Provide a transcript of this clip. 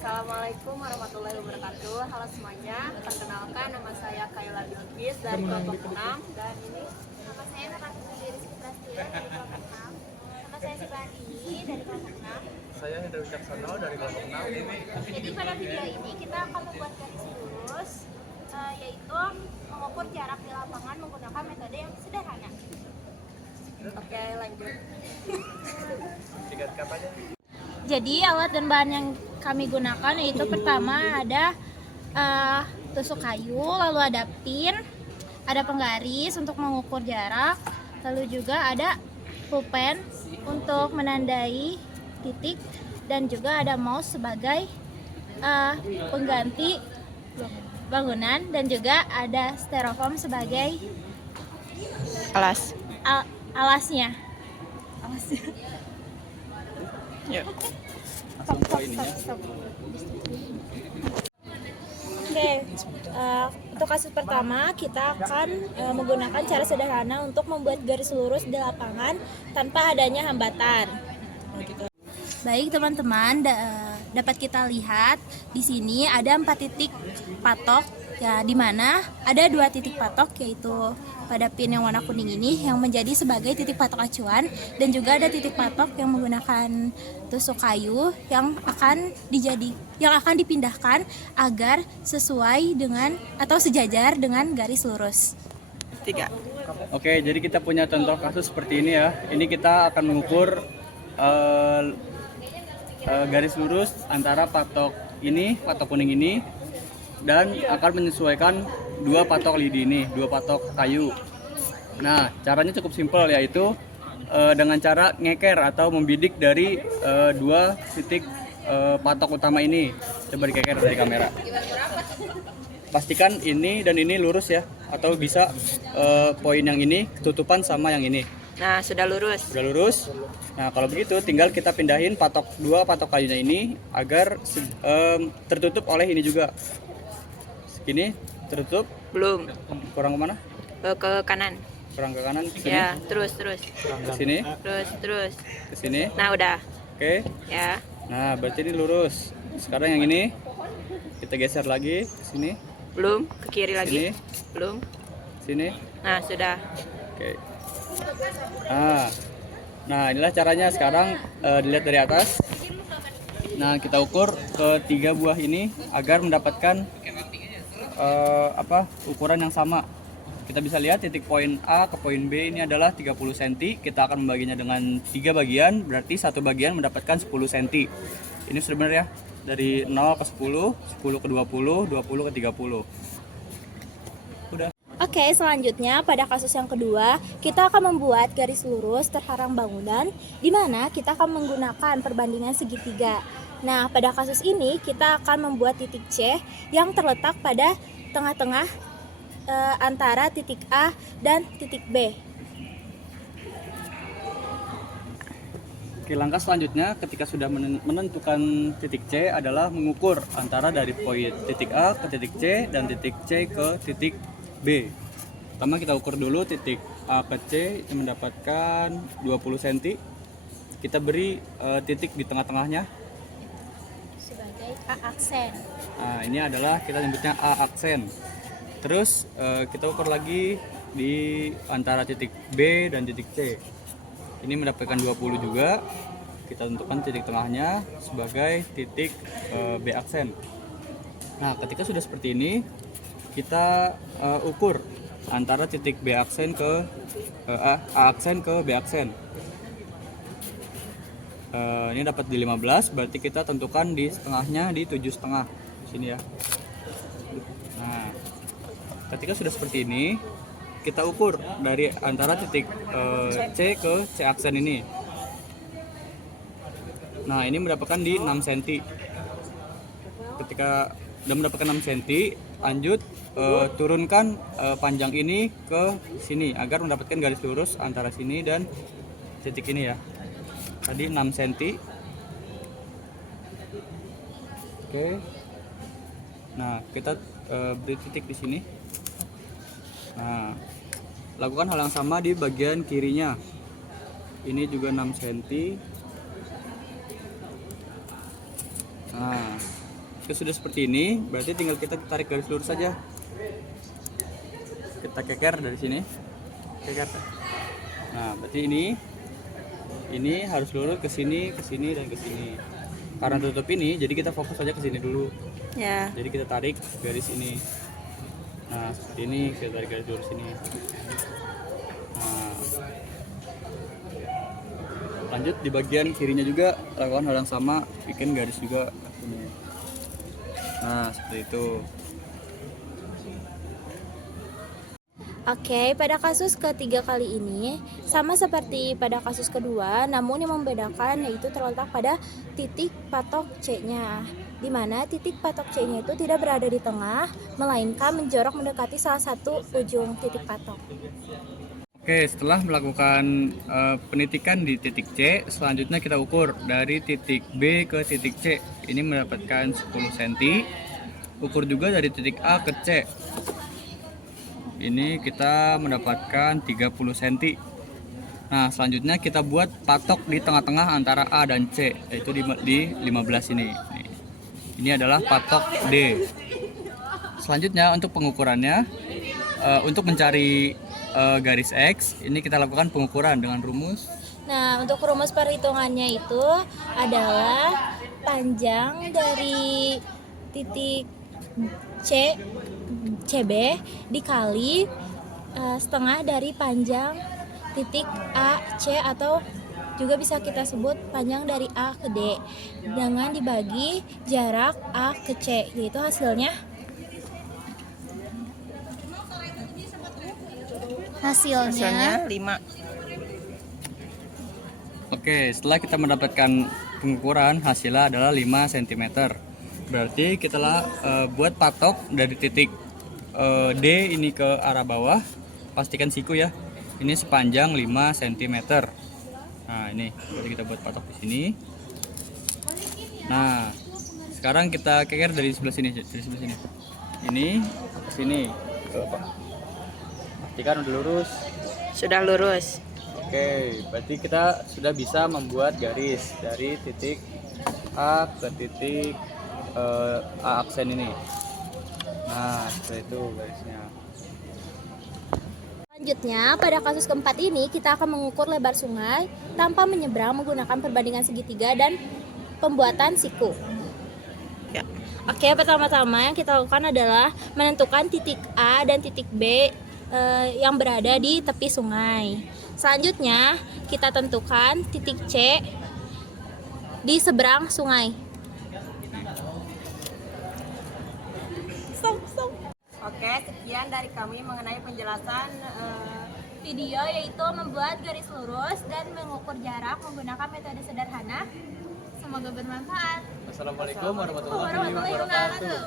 Assalamualaikum warahmatullahi wabarakatuh. Halo semuanya, perkenalkan nama saya Kayla Bilqis dari kelompok 6. Dan ini Nama saya Nurhati Rizky Prasetya dari kelompok 6. Nama saya Sibani dari kelompok 6. Saya Hendra Wicaksono dari kelompok 6. Jadi pada video ini kita akan membuat garis lurus, yaitu mengukur jarak di lapangan menggunakan metode yang sederhana. oke, lanjut. Singkat katanya. Jadi alat dan bahan yang kami gunakan yaitu pertama ada tusuk kayu, lalu ada pin, ada penggaris untuk mengukur jarak, lalu juga ada pulpen untuk menandai titik, dan juga ada mouse sebagai pengganti bangunan, dan juga ada styrofoam sebagai Alas. alasnya. Ya. Oke, untuk kasus pertama kita akan menggunakan cara sederhana untuk membuat garis lurus di lapangan tanpa adanya hambatan. Baik teman-teman, dapat kita lihat di sini ada 4 titik patok, ya, di mana ada 2 titik patok, yaitu pada pin yang warna kuning ini yang menjadi sebagai titik patok acuan, dan juga ada titik patok yang menggunakan tusuk kayu yang akan dipindahkan agar sesuai dengan atau sejajar dengan garis lurus. 3. Oke, jadi kita punya contoh kasus seperti ini ya. Ini kita akan mengukur garis lurus antara patok kuning ini, dan akan menyesuaikan 2 patok lidi ini, 2 patok kayu. Nah, caranya cukup simpel, yaitu dengan cara ngeker atau membidik dari 2 titik patok utama ini. Coba dikeker dari kamera. Pastikan ini dan ini lurus ya, atau bisa poin yang ini ketutupan sama yang ini. Nah, sudah lurus. Sudah lurus. Nah, kalau begitu tinggal kita pindahin 2 patok kayunya ini agar tertutup oleh ini juga. Segini tertutup. Belum. Kurang kemana? Ke kanan. Kurang ke kanan. Sini. Ya, terus. Ke sini. Terus. Ke sini. Nah, udah. Oke. Ya. Nah, berarti ini lurus. Sekarang yang ini kita geser lagi ke sini. Belum. Ke kiri lagi. Sini. Belum. Sini. Nah, sudah. Oke. Nah, inilah caranya. Sekarang dilihat dari atas. Nah, kita ukur ke 3 buah ini agar mendapatkan ukuran yang sama. Kita bisa lihat titik poin A ke poin B ini adalah 30 cm. Kita akan membaginya dengan 3 bagian, berarti satu bagian mendapatkan 10 cm. Ini sudah benar ya. Dari 0 ke 10, 10 ke 20, 20 ke 30. Udah. Oke, selanjutnya pada kasus yang kedua, kita akan membuat garis lurus terhalang bangunan, di mana kita akan menggunakan perbandingan segitiga. Nah, pada kasus ini kita akan membuat titik C yang terletak pada tengah-tengah antara titik A dan titik B. Oke, langkah selanjutnya ketika sudah menentukan titik C adalah mengukur antara dari poin titik A ke titik C dan titik C ke titik B. Pertama kita ukur dulu titik A ke C yang mendapatkan 20 cm. Kita beri titik di tengah-tengahnya Sebagai A aksen. Nah, ini adalah kita sebutnya A aksen. Terus kita ukur lagi di antara titik B dan titik C. Ini mendapatkan 20 juga. Kita tentukan titik tengahnya sebagai titik B aksen. Nah, ketika sudah seperti ini, kita ukur antara titik B aksen ke A aksen ke B aksen. Ini dapat di 15, berarti kita tentukan di setengahnya di 7,5 sini ya. Nah, ketika sudah seperti ini, kita ukur dari antara titik C ke C aksen ini. Nah, ini mendapatkan di 6 cm. Ketika sudah mendapatkan 6 cm, lanjut turunkan panjang ini ke sini agar mendapatkan garis lurus antara sini dan titik ini ya. Tadi 6 cm. Oke. Nah, kita beri titik di sini. Nah, lakukan hal yang sama di bagian kirinya. Ini juga 6 cm. Nah, jika sudah seperti ini, berarti tinggal kita tarik garis lurus saja. Kita keker dari sini. Keker. Nah, berarti ini harus lurus ke sini, dan ke sini. Karena tutup ini, jadi kita fokus saja ke sini dulu. Ya. Jadi kita tarik garis ini. Nah, seperti ini kita tarik garis lurus ini. Nah, lanjut di bagian kirinya juga lakukan hal yang sama, bikin garis juga ini. Nah, seperti itu. Oke, pada kasus ketiga kali ini sama seperti pada kasus kedua, namun yang membedakan yaitu terletak pada titik patok C-nya, di mana titik patok C-nya itu tidak berada di tengah, melainkan menjorok mendekati salah satu ujung titik patok. Oke, setelah melakukan penitikan di titik C, selanjutnya kita ukur dari titik B ke titik C. Ini mendapatkan 10 cm. Ukur juga dari titik A ke C. Ini kita mendapatkan 30 cm. Nah, selanjutnya kita buat patok di tengah-tengah antara A dan C, yaitu di 15 ini. Ini adalah patok D. Selanjutnya untuk pengukurannya, untuk mencari garis X, ini kita lakukan pengukuran dengan rumus. Nah, untuk rumus perhitungannya itu adalah panjang dari titik CB dikali setengah dari panjang titik AC, atau juga bisa kita sebut panjang dari A ke D, dengan dibagi jarak A ke C, yaitu hasilnya Hasilnya 5. Oke, setelah kita mendapatkan pengukuran, hasilnya adalah 5 cm. Berarti kita buat patok dari titik D ini ke arah bawah. Pastikan siku ya. Ini sepanjang 5 cm. Nah, ini. Jadi kita buat patok di sini. Nah, sekarang kita keker dari sebelah sini, Ini ke sini. Pastikan udah lurus. Sudah lurus. Oke, berarti kita sudah bisa membuat garis dari titik A ke titik A aksen ini. Nah, seperti itu garisnya. Selanjutnya, pada kasus keempat ini kita akan mengukur lebar sungai tanpa menyeberang menggunakan perbandingan segitiga dan pembuatan siku. Ya. Oke, pertama-tama yang kita lakukan adalah menentukan titik A dan titik B yang berada di tepi sungai. Selanjutnya, kita tentukan titik C di seberang sungai. Oke, sekian dari kami mengenai penjelasan Video yaitu membuat garis lurus dan mengukur jarak menggunakan metode sederhana. Semoga bermanfaat. Wassalamualaikum warahmatullahi Warahmatullahi wabarakatuh.